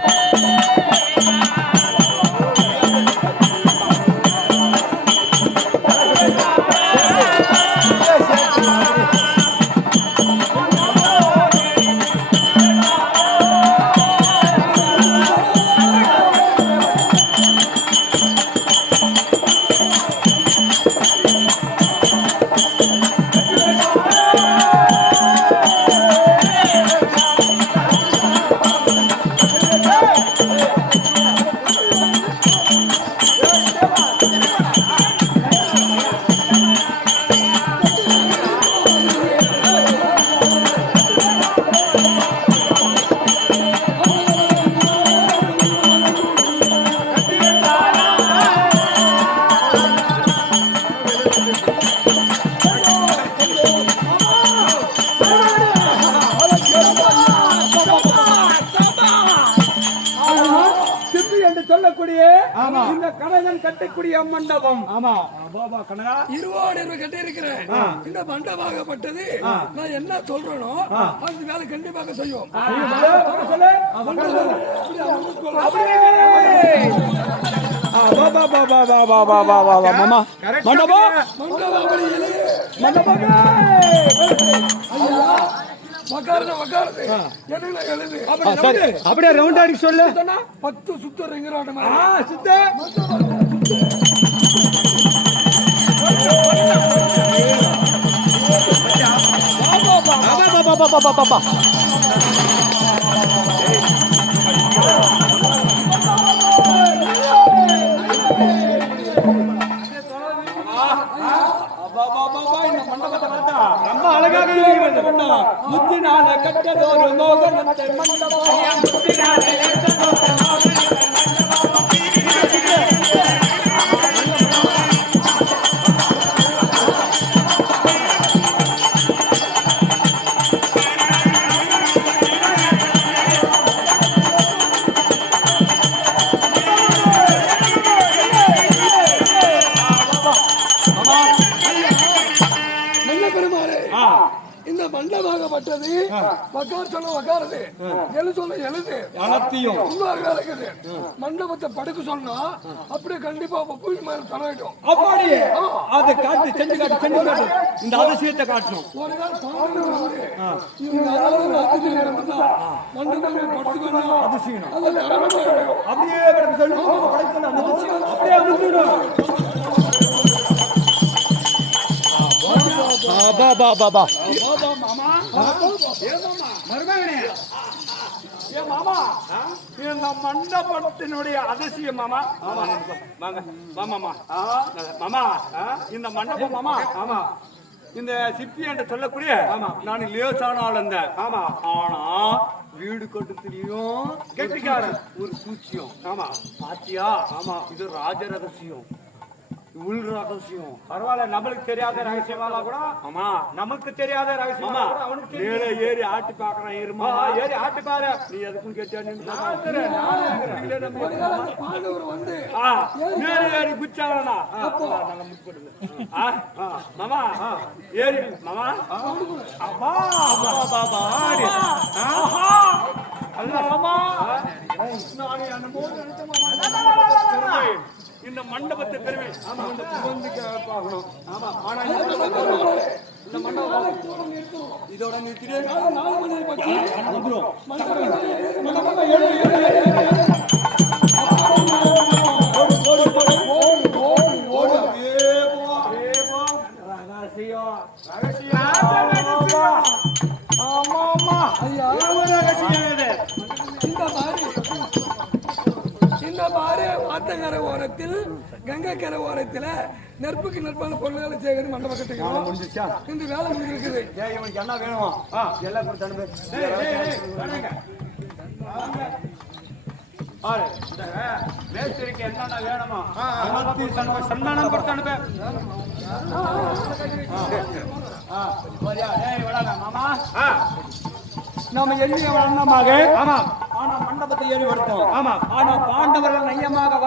you இந்த கனகன் கட்டக்கூடிய மண்டபம் ஆமா பாபா கனகா இருவோடு இருபது கட்டி இருக்கிறேன் இந்த மண்டபமாகப்பட்டது நான் என்ன சொல்றேனோ அந்த வேலை கண்டிப்பாக செய்வோம் மண்டபம் மண்டபம் மண்டபம் அப்படியே ரவுண்ட் அடிக்க சொல்லு. பத்து சுத்து ரெங்கராட்டம் இந்த மண்டபத்தை ಮುತ್ತಿನ ಕಟ್ಟದೋರು ಮೋಗನಂತೆ ಮಂಡಪ ಮುತ್ತಿನ ಕಟ್ಟದೋರು ஆ, இந்த மண்டபமாகப்பட்டது வக்கார் சொல்ல வக்காரது எழு சொல்ல எழுது. அனைத்தையும் இருக்குது மண்டபத்தை படுக்க சொன்னா அப்படியே கண்டிப்பா பூமி மேல தலையிடும். அப்படியே. அதை காட்டு செஞ்சு காட்டு செஞ்சு காட்டு. இந்த அதிசயத்தை காட்டணும். ஒரு நாள் பாம்பு வந்து பா பா பா பா மாமா மருமகனே ஏ மாமா இந்த மண்டபத்தினுடைய அதிசயம் மாமா ஆமா வாங்க வா. மாமா மாமா இந்த மண்டபம் மாமா ஆமா. இந்த சிப்பி என்று சொல்லக்கூடிய ஆமா. நான் லேசான ஆள் அந்த ஆமா ஆனா வீடு கட்டுத்திலையும் கெட்டிக்காரன் ஒரு சூச்சியம் ஆமா பாத்தியா ஆமா இது ராஜ ரகசியம் உள் ரகசியம் பரவாயில்ல நம்மளுக்கு தெரியாத ரகசியமாலாம் கூட ஆமா. நமக்கு தெரியாத ரகசியம் அவனுக்கு மேல ஏறி ஆட்டி பாக்குறான் இருமா ஏறி ஆட்டி பாரு. நீ எதுக்கும் கேட்டியா பாண்டவர் வந்து மேல ஏறி ஆ, மாமா ஏறி மாமா. அம்மா அம்மா பாபா ஆஹா மண்டபத்து பெருமை. அந்த புகழ்ந்துக்கு ஆகணும் ஆமா. ஆனா இதோட நீ நாலு மணி பத்தி மண்டபம் மண்டபம் ஏழு ஏழு ஏழு ரகசியம் ஆமா ஐயா ரகசியம் இந்த ஆத்தங்கரை ஓரத்தில் கங்கை கரை ஓரத்துல நெருப்புக்கு நெருப்பான பொருள்களை சேகரி மண்டபம் கட்டுகிறோம் முடிஞ்சிச்சா இந்த வேலை முடிஞ்சிருக்குது. இவனுக்கு என்ன வேணும்? எல்லாம் கொடுத்து அனுப்பு. மேஸ்திரிக்கு என்னென்ன வேணுமோ சன்மானம் அனுப்பு. நாம எண்ணிய வண்ணமாக ஆமா. ஆனா மண்டபத்தை ஏறி வருத்தோம். ஆமா. ஆனா பாண்டவர்கள் நையமாக வர